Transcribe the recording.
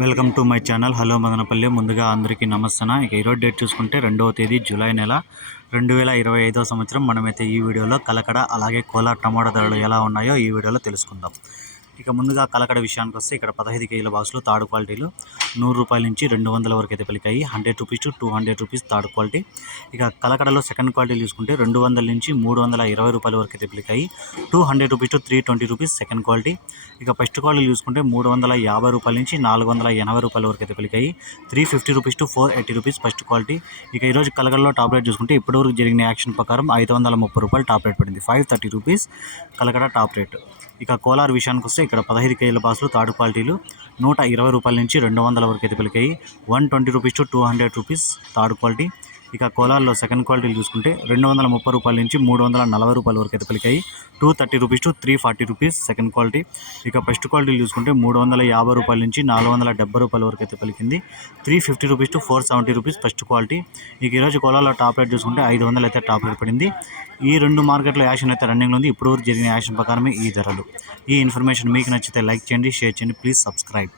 Welcome to my channel. Hello Madanapalle. ముందుగా అందరికీ నమస్తన. ఇక ఈరోజు డేట్ చూసుకుంటే రెండవ తేదీ జూలై నెల రెండు వేల ఇరవై ఐదో సంవత్సరం. మనమైతే ఈ వీడియోలో కలకడ అలాగే కోలార్ టమాటా ధరలు ఎలా ఉన్నాయో ఈ వీడియోలో తెలుసుకుందాం. ఇక ముందుగా కలకడ విషయానికి వస్తే ఇక్కడ పదహైదు కేజీల బాక్సులు థర్డ్ క్వాలిటీలు నూరు రూపాయల నుంచి రెండు వందల వరకు అయితే పలికాయి. Hundred rupees to two hundred rupees third quality. ఇక కలకడలో సెకండ్ క్వాలిటీ చూసుకుంటే రెండు వందల నుంచి మూడు వందల ఇరవై రూపాయల వరకు అయితే పలికాయి. Two hundred rupees to three twenty rupees second quality. ఇక ఫస్ట్ క్వాలిటీ చూసుకుంటే మూడు వందల యాభై రూపాయల నుంచి నాలుగు వందల ఎనభై రూపాయల వరకు అయితే పలికాయి. Three fifty rupees to four eighty rupees first quality. ఇక ఈరోజు కలకడలో టాప్ రేట్ చూసుకుంటే ఇప్పటివరకు జరిగిన యాక్షన్ ప్రకారం ఐదు వందల ముప్పై రూపాయలు టాప్ రేట్ పడింది. Five thirty rupees Kalakada top rate. ఇక కోలార్ విషయానికి వస్తే ఇక్కడ పదహైదు కేజీల బాసులు థర్డ్ క్వాలిటీలు నూట ఇరవై రూపాయల నుంచి రెండు వందల వరకు అయితే పలికాయి. One twenty rupees to two hundred rupees third quality. ఇక కోలార్లో సెకండ్ క్వాలిటీలు చూసుకుంటే రెండు వందల ముప్పై రూపాయల నుంచి మూడు వందల నలభై రూపాయల వరకు అయితే పలికాయి. Two thirty rupees to three forty rupees second quality ఇక ఫస్ట్ క్వాలిటీలు చూసుకుంటే మూడు వందల యాభై రూపాయల నుంచి నాలుగు వందల డెబ్బై రూపాయల వరకు అయితే పలికింది. Three fifty rupees to four seventy rupees first quality ఇక ఈరోజు కోలార్లో టాప్ రేట్ చూసుకుంటే ఐదు వందలు అయితే టాప్ రేట్ పడింది. ఈ రెండు మార్కెట్లో యాక్షన్ అయితే రన్నింగ్లో ఉంది. ఇప్పుడు జరిగిన యాక్షన్ ప్రకారమే ఈ ధరలు. ఈ ఇన్ఫర్మేషన్ మీకు నచ్చితే లైక్ చేయండి షేర్ చేయండి. Please subscribe